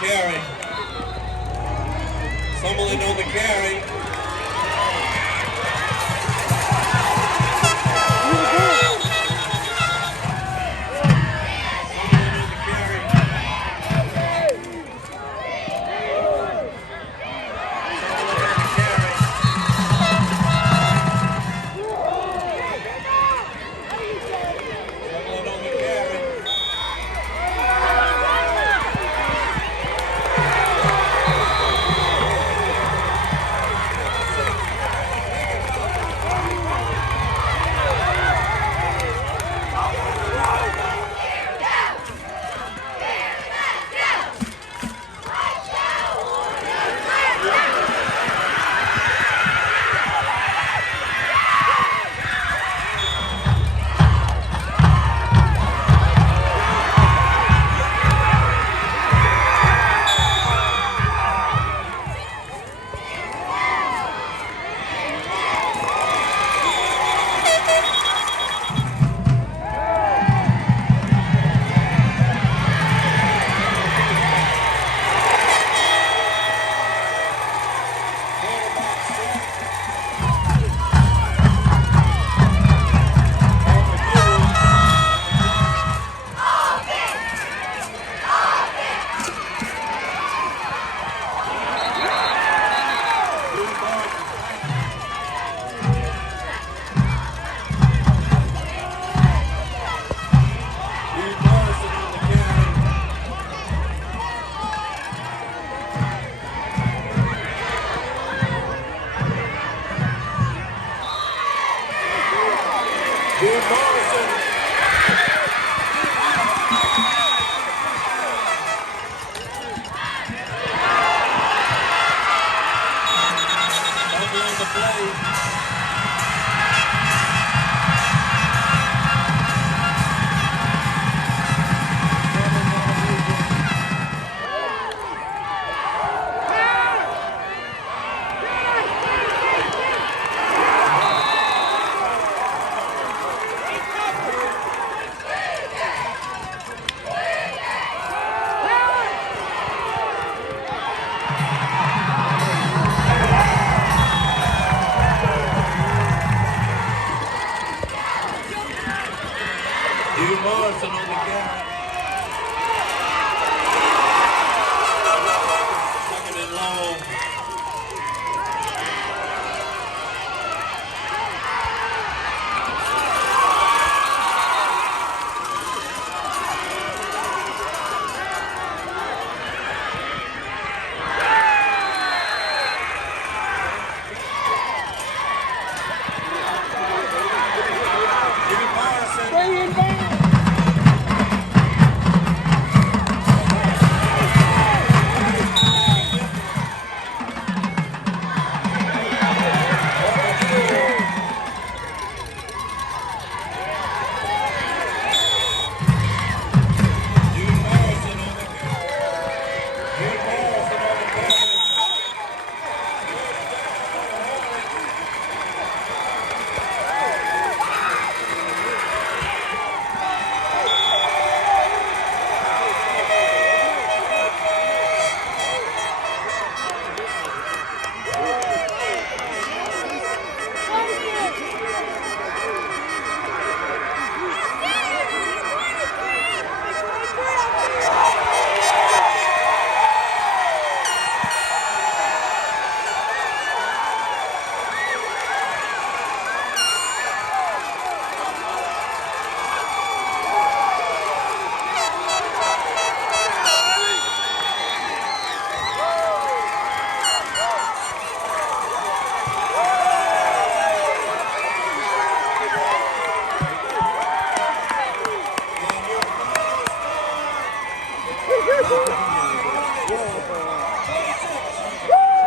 carry. Summerlin on the carry.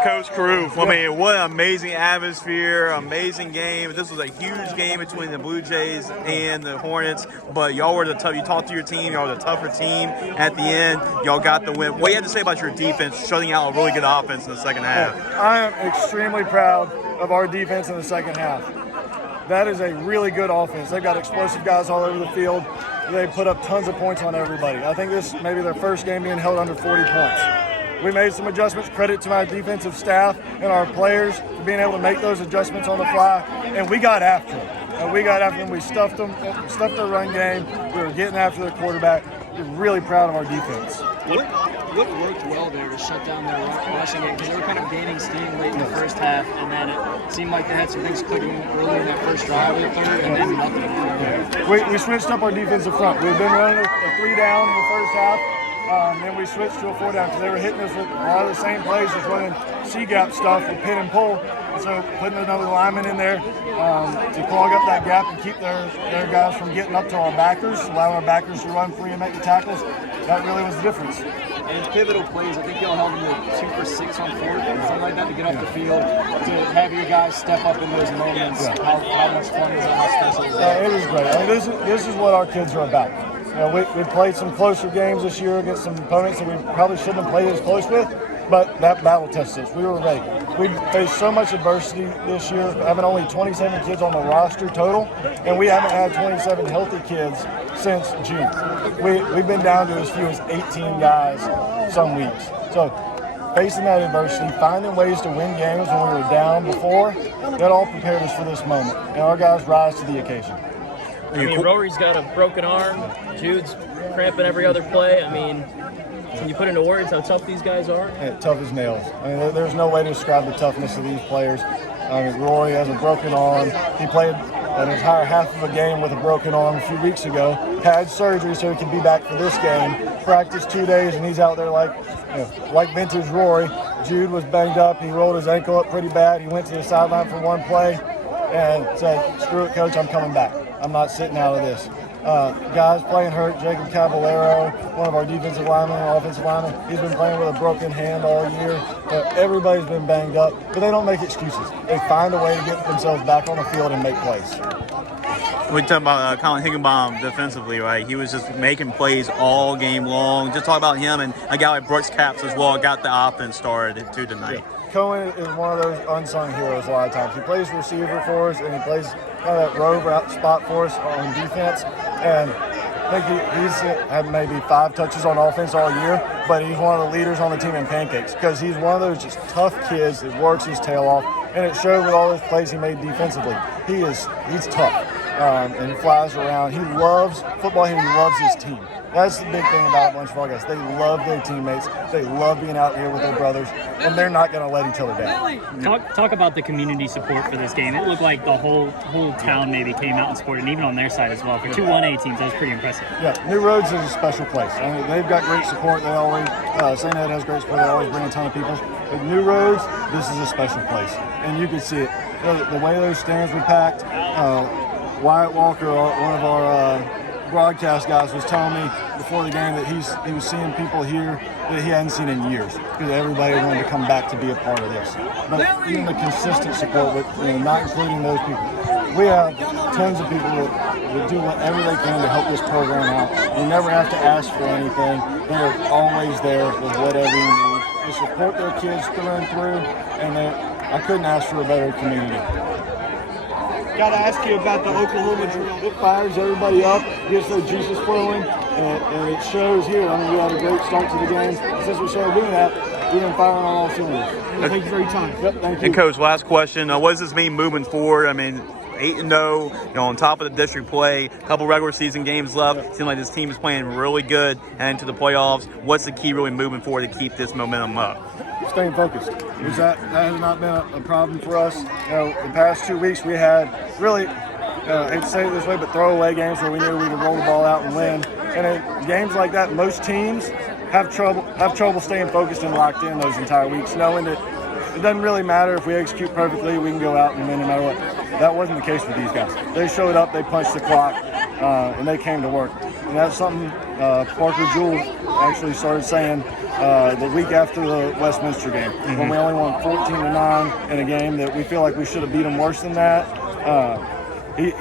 Coach Carruth, I mean, what an amazing atmosphere, amazing game. This was a huge game between the Blue Jays and the Hornets, but y'all were the tough. You talked to your team, y'all were the tougher team at the end. Y'all got the win. What do you have to say about your defense, shutting out a really good offense in the second half? I am extremely proud of our defense in the second half. That is a really good offense. They've got explosive guys all over the field. They put up tons of points on everybody. I think this may be their first game being held under 40 points. we made some adjustments. Credit to my defensive staff and our players for being able to make those adjustments on the fly, and we got after them. We stuffed them, stuffed their run game. We were getting after their quarterback. We're really proud of our defense. What worked well there to shut down their rushing game? Because they were kind of gaining steam late in the first half, and then it seemed like they had some things clicking early in that first drive of the third, and then nothing. We switched up our defensive front. We've been running a 3 down in the first half. Then we switched to a 4 down because they were hitting us with a lot of the same plays, just running C-gap stuff with pin and pull. And so putting another lineman in there to clog up that gap and keep their guys from getting up to our backers, allowing our backers to run free and make the tackles, that really was the difference. And in pivotal plays, I think y'all held them to 2 for 6 on 4th, something like that, to get off the field, to have your guys step up in those moments. Yeah. How much fun is that? How special is that? It was great. I mean, this is what our kids are about. We played some closer games this year against some opponents that we probably shouldn't have played as close with, but that battle tested us. We were ready. We faced so much adversity this year, having only 27 kids on the roster total, and we haven't had 27 healthy kids since June. We've been down to as few as 18 guys some weeks. So facing that adversity, finding ways to win games when we were down before, that all prepared us for this moment, and our guys rise to the occasion. I mean, Rory's got a broken arm. Jude's cramping every other play. I mean, can you put into words how tough these guys are? Yeah, tough as nails. I mean, there's no way to describe the toughness of these players. I mean, Rory has a broken arm. He played an entire half of a game with a broken arm a few weeks ago. Had surgery so he could be back for this game. Practiced 2 days, and he's out there like vintage Rory. Jude was banged up. He rolled his ankle up pretty bad. He went to the sideline for one play and said, "Screw it, coach, I'm coming back. I'm not sitting out of this." Guys playing hurt, Jacob Caballero, one of our defensive linemen and offensive linemen, he's been playing with a broken hand all year. Everybody's been banged up, but they don't make excuses. They find a way to get themselves back on the field and make plays. We talk about Colin Higginbotham defensively, right? He was just making plays all game long. Just talk about him, and a guy like Brooks Capps as well got the offense started too tonight. Yeah. Cohen is one of those unsung heroes a lot of times. He plays receiver for us, and he plays kind of that rover out spot for us on defense. And I think he's had maybe 5 touches on offense all year, but he's one of the leaders on the team in pancakes because he's one of those just tough kids that works his tail off, and it showed with all those plays he made defensively. He's tough, and he flies around. He loves football, and he loves his team. That's the big thing about a bunch of our guys. They love their teammates. They love being out here with their brothers, and they're not going to let each other down. Talk about the community support for this game. It looked like the whole town maybe came out and supported, and even on their side as well. For 2 1A teams, that was pretty impressive. Yeah, New Roads is a special place. I mean, they've got great support. They always, St. Ed has great support. They always bring a ton of people. But New Roads, this is a special place, and you can see it. The way those stands were packed. Wyatt Walker, one of our broadcast guys, was telling me before the game that he was seeing people here that he hadn't seen in years because everybody wanted to come back to be a part of this. But even the consistent support, with not including those people, we have tons of people that do whatever they can to help this program out. You never have to ask for anything. They're always there with whatever you need. They support their kids through and through, and I couldn't ask for a better community. Got to ask you about the Oklahoma drill. It fires everybody up, gets their juices flowing, and it shows here. I mean, we had a great start to the game. Since we started doing that, we've been firing on all cylinders. Thank you for your time. Yep, thank you. And Coach, last question. What does this mean moving forward? I mean, 8-0, on top of the district play, a couple regular season games left. It seems like this team is playing really good heading to the playoffs. What's the key really moving forward to keep this momentum up? Staying focused. Because that has not been a problem for us. The past 2 weeks we had really, I hate to say it this way, but throwaway games where we knew we could roll the ball out and win. And in games like that, most teams have trouble staying focused and locked in those entire weeks, knowing that it doesn't really matter if we execute perfectly, we can go out and win no matter what. That wasn't the case with these guys. They showed up, they punched the clock, and they came to work. And that's something Parker Jewell actually started saying the week after the Westminster game, when we only won 14-9 in a game that we feel like we should have beat them worse than that. He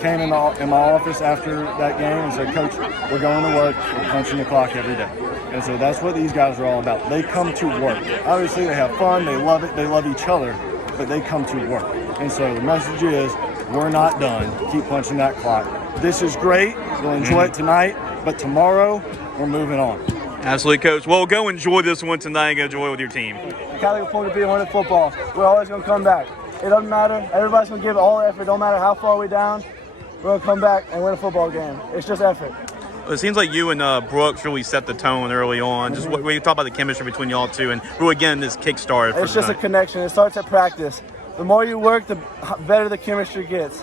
came in my office after that game and said, "Coach, we're going to work. We're punching the clock every day." And so that's what these guys are all about. They come to work. Obviously, they have fun. They love it. They love each other. But they come to work. And so the message is, we're not done. Keep punching that clock. This is great. We'll enjoy it tonight. But tomorrow, we're moving on. Absolutely, Coach. Well, go enjoy this one tonight. Go enjoy it with your team. Catholic Pointe to be Hornet football. We're always going to come back. It doesn't matter. Everybody's going to give all effort. Don't matter how far we're down. We're going to come back and win a football game. It's just effort. Well, it seems like you and Brooks really set the tone early on. Just what you talk about the chemistry between y'all two, and really getting this kickstart. It's just a connection. It starts at practice. The more you work, the better the chemistry gets.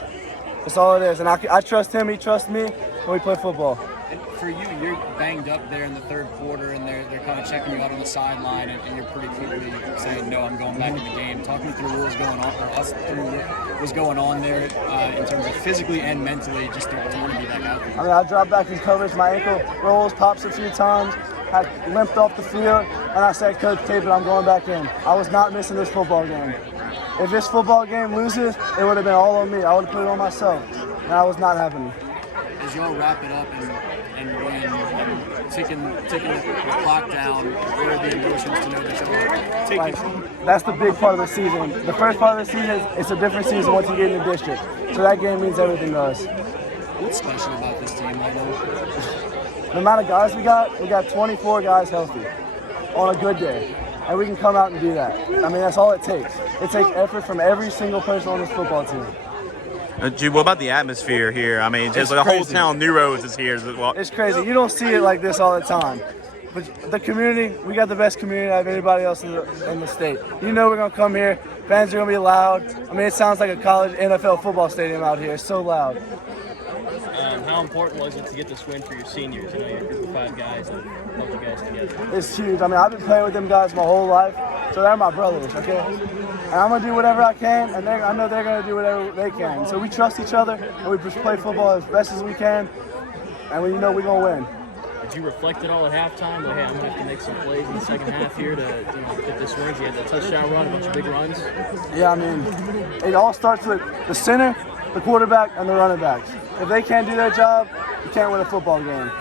That's all it is. And I trust him. He trusts me when we play football. And for you, you're banged up there in the third quarter, and they're kind of checking you out on the sideline, and you're pretty quickly saying, no, I'm going back in the game. Talk me through what was going on, or us through what was going on there in terms of physically and mentally, just to want to be back out there. I mean, I dropped back in coverage. My ankle rolls, pops a few times. I limped off the field, and I said, Coach, tape it, I'm going back in. I was not missing this football game. If this football game loses, it would have been all on me. I would have put it on myself, and that was not happening. As y'all wrap it up and win, and taking the clock down, what are the emotions to know that y'all Like, that's the big part of the season. The first part of the season, it's a different season once you get in the district. So that game means everything to us. What's special about this team right now? The amount of guys we got 24 guys healthy on a good day. And we can come out and do that. I mean, that's all it takes. It takes effort from every single person on this football team. Jude, what about the atmosphere here? I mean, just It's the whole crazy. town, New Roads is here as well. It's crazy. You don't see it like this all the time. But the community, we got the best community out of anybody else in the state. You know we're going to come here. Fans are going to be loud. I mean, it sounds like a college NFL football stadium out here. It's so loud. How important was it to get this win for your seniors? You know, you're a group of 5 guys that held you guys together. It's huge. I mean, I've been playing with them guys my whole life, so they're my brothers, okay? And I'm going to do whatever I can, and I know they're going to do whatever they can. So we trust each other, and we just play football as best as we can, and we know we're going to win. Did you reflect it all at halftime? Like, hey, I'm going to have to make some plays in the second half here to get this win. You had that touchdown run, a bunch of big runs. Yeah, I mean, it all starts with the center, the quarterback, and the running backs. If they can't do their job, you can't win a football game.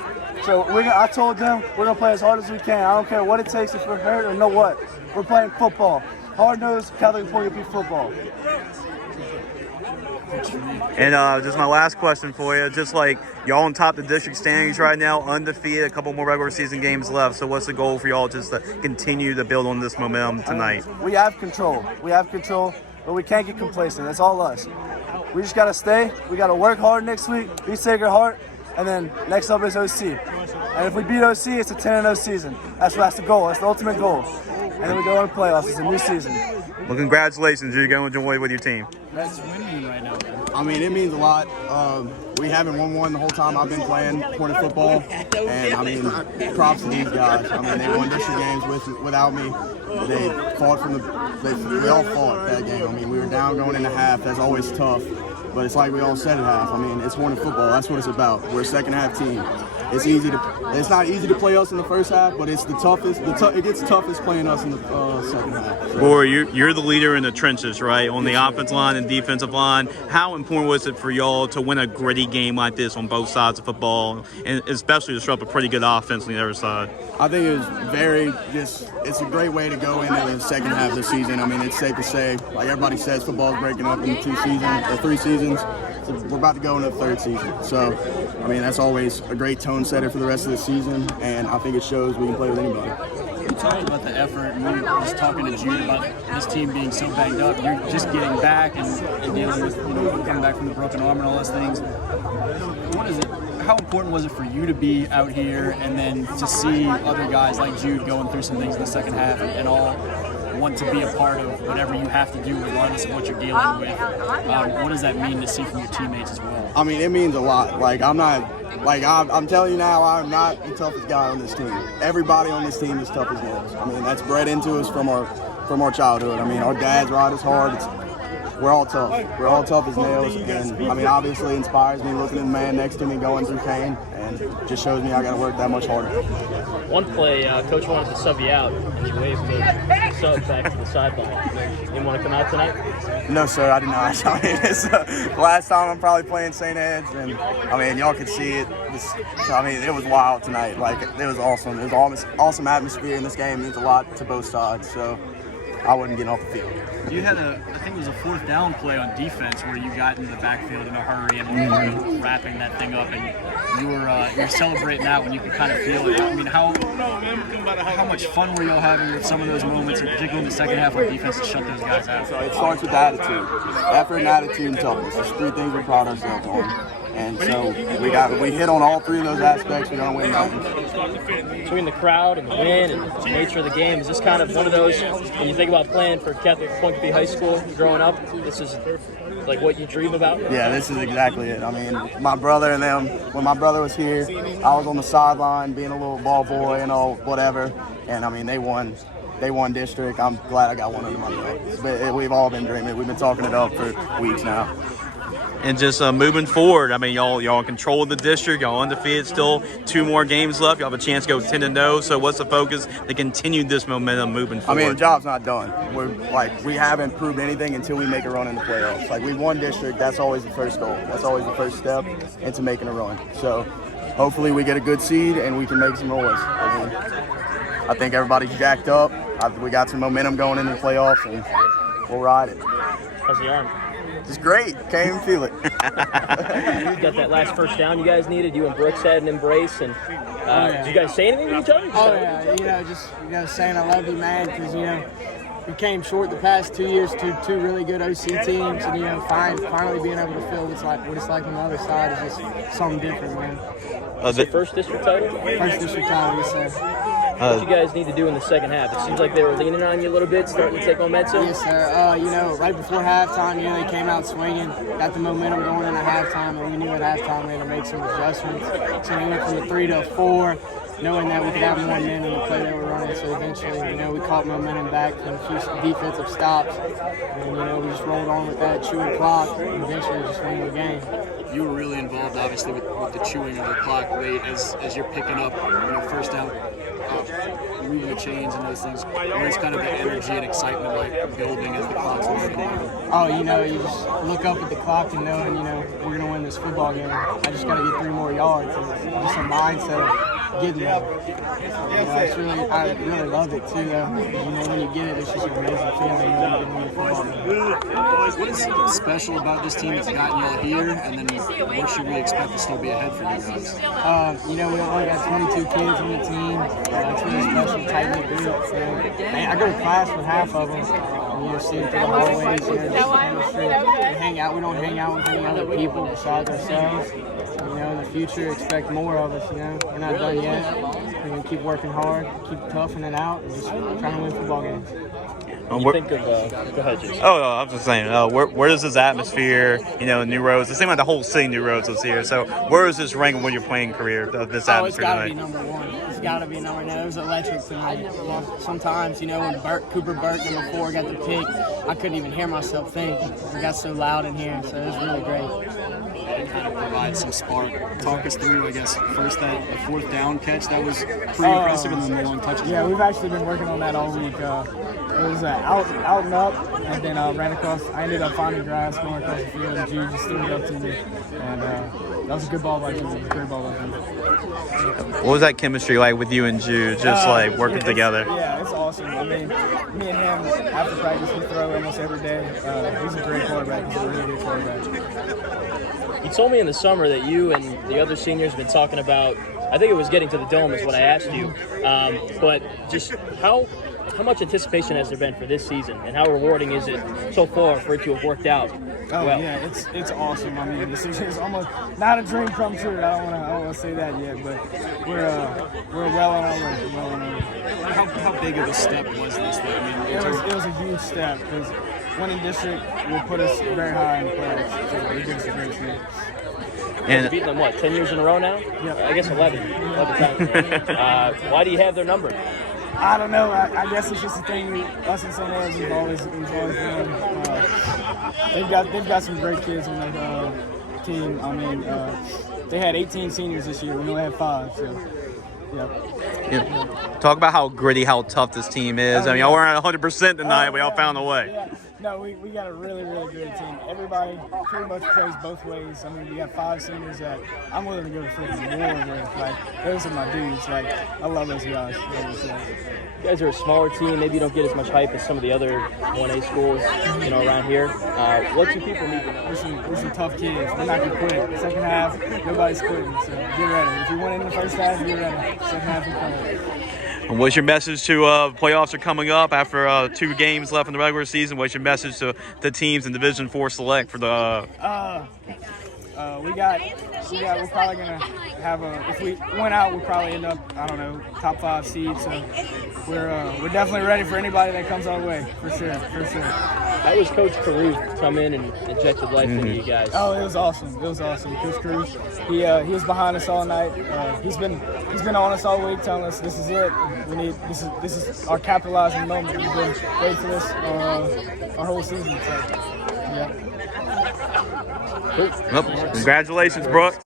So I told them we're going to play as hard as we can. I don't care what it takes, if we're hurt or know what. We're playing football. Hard-nosed Catholic Pointe football. And just my last question for you, just like y'all on top of the district standings right now, undefeated, a couple more regular season games left. So what's the goal for y'all just to continue to build on this momentum tonight? We have control. But we can't get complacent. That's all us. We just got to stay. We got to work hard next week, beat Sacred Heart, and then next up is OC. And if we beat OC, it's a 10-0 season. That's the goal. That's the ultimate goal. And then we go on the playoffs. It's a new season. Well, congratulations. You're going to enjoy it with your team. That's winning right now, man. I mean, it means a lot. We haven't won one the whole time I've been playing Pointe football, and I mean, props to these guys. I mean, they won district games without me. They fought we all fought that game. I mean, we were down going into half. That's always tough, but it's like we all said at half. I mean, it's Pointe football. That's what it's about. We're a second half team. It's not easy to play us in the first half, but it's the toughest. It gets toughest playing us in the second half. So. Rory, you're the leader in the trenches, right? On the offensive line and defensive line. How important was it for y'all to win a gritty game like this on both sides of football, and especially disrupt a pretty good offense on the other side? I think it was it's a great way to go into the second half of the season. I mean, it's safe to say, like everybody says, football's breaking up into 3 seasons. So we're about to go into the 3rd season. So, I mean, that's always a great tone setter for the rest of the season, and I think it shows we can play with anybody. You talked about the effort, and we were just talking to Jude about this team being so banged up. You're just getting back and dealing with, coming back from the broken arm and all those things. What is it? How important was it for you to be out here and then to see other guys like Jude going through some things in the second half and all want to be a part of whatever you have to do regardless of what you're dealing with? What does that mean to see from your teammates as well? I mean, it means a lot. I'm telling you now, I'm not the toughest guy on this team. Everybody on this team is tough as nails. I mean, that's bred into us from our childhood. I mean, our dads ride us hard. We're all tough. We're all tough as nails, and I mean, obviously inspires me looking at the man next to me going through pain, and just shows me I got to work that much harder. One play, Coach wanted to sub you out, and you waved the sub back to the sideline. You didn't want to come out tonight? No, sir, I did not. I mean, it's the last time I'm probably playing St. Ed's, and I mean, y'all could see it. It was wild tonight. Like, it was awesome. It was awesome atmosphere in this game. It means a lot to both sides. So, I wasn't getting off the field. You had I think it was a 4th down play on defense where you got into the backfield in a hurry and you were wrapping that thing up, and you're celebrating that when you could kind of feel it. I mean, how much fun were y'all having with some of those moments, and particularly in the second half on defense to shut those guys out? So it starts with attitude, effort, and attitude, and toughness. There's 3 things we're proud of ourselves on. And so we hit on all 3 of those aspects. We're gonna win games. Between the crowd and the win and the nature of the game, is this kind of one of those, when you think about playing for Catholic Pointe High School growing up, this is like what you dream about? Yeah, this is exactly it. I mean, my brother and them, when my brother was here, I was on the sideline being a little ball boy and all, whatever. And I mean, they won district. I'm glad I got one under my belt. But we've all been dreaming. We've been talking it up for weeks now. And just moving forward, I mean, y'all control the district. Y'all undefeated. Still 2 more games left. Y'all have a chance to go 10-0. So what's the focus to continue this momentum moving forward? I mean, the job's not done. We haven't proved anything until we make a run in the playoffs. Like, we won district. That's always the first goal. That's always the first step into making a run. So hopefully we get a good seed and we can make some noise. I think everybody's jacked up. We got some momentum going into the playoffs, and we'll ride it. How's the arm? It's great. Can't even feel it. You got that last first down you guys needed. You and Brooks had an embrace, and did you guys say anything to each other? Oh yeah, just saying I love you, man, because we came short the past 2 years to 2 really good OC teams, and finally being able to feel what it's like on the other side is just something different, man. The first district title? First district title, yes, sir. What you guys need to do in the second half? It seems like they were leaning on you a little bit, starting to take momentum. Yes, sir. Right before halftime, they came out swinging, got the momentum going into halftime, and we knew at halftime we had to make some adjustments. So we went from a 3 to a 4, knowing that we could have more men in the play they were running. So eventually, we caught momentum back from a few defensive stops, and we just rolled on with that, chewing clock, and eventually just winning the game. You were really involved, obviously, with the chewing of the clock late as you're picking up, first down, moving the chains and those things. Where's kind of the energy and excitement like building as the clock's moving? Oh, you just look up at the clock and knowing, we're gonna win this football game. I just gotta get 3 more yards. And just a mindset of getting there. I really love it too, though. When you get it, it's just an amazing feeling. What is special about this team that's gotten y'all here, and then what should we expect to still be ahead for you guys? We only got 22 kids on the team. It's really special, tight-knit group. I go to class with half of them. See them through the hallways. We hang out. We don't hang out with any other people besides ourselves. In the future, expect more of us. We're not done yet. We're gonna keep working hard, keep toughing it out, and just trying to win football games. You think of, go ahead, Jason. I was just saying, where does this atmosphere, New Roads, it seemed like the whole city New Roads was here, so where is this rank with your playing career, this atmosphere it's got to tonight? be number 1. It's got to be number 1. It was electric tonight. Sometimes, when Cooper Burke, number 4, got the pick, I couldn't even hear myself think. It got so loud in here, so it was really great. It kind of provides some spark. Talk us through, first the 4th down catch. That was pretty impressive, and then the long touches. Yeah, we've actually been working on that all week. It was out and up, and then ran across. I ended up finding grass, going across the field, and Jude just threw it up to me. And that was a good ball by Jude. Great ball by Jude. What was that chemistry like with you and Jude, just working together? Yeah, it's awesome. I mean, me and him, after practice, we throw almost every day. He's a great quarterback. He's a really good quarterback. You told me in the summer that you and the other seniors have been talking about, I think it was getting to the Dome is what I asked you, but just how much anticipation has there been for this season, and how rewarding is it so far for it to have worked out? Yeah, it's awesome. I mean, this is almost not a dream come true. I don't want to say that yet, but we're well on our way. How big of a step was this? It was a huge step because winning district will put us very high in the playoffs. So it gives us a great chance. And beating them 10 years in a row now? Yeah. I guess 11 times. Why do you have their number? I don't know. I guess it's just a thing us and some others we've always done. They've got some great kids on that team. I mean, they had 18 seniors this year. We only had 5. So, Talk about how gritty, how tough this team is. I mean, y'all weren't at 100% tonight. We all found a way. No, we got a really, really good team. Everybody pretty much plays both ways. I mean, we got 5 seniors that I'm willing to go to freaking war with. Like, those are my dudes. Like, I love those guys. You guys are a smaller team. Maybe you don't get as much hype as some of the other 1A schools, around here. What do people need to know? We're some tough kids. We're not going to quit. Second half, nobody's quitting. So get ready. If you win in the first half, get ready. Second half, we're coming. And what's your message to playoffs are coming up after 2 games left in the regular season? What's your message to the teams in Division 4 Select for the? We're probably gonna have if we win out, we'll probably end up, I don't know, top 5 seed. So we're definitely ready for anybody that comes our way, for sure. How was Coach Carew come in and injected life into you guys? Oh, it was awesome. Coach Carew, he was behind us all night. He's been on us all week, telling us this is it. This is our capitalizing moment. We've been waiting for this our whole season. So, yeah. Well, congratulations, Brooke.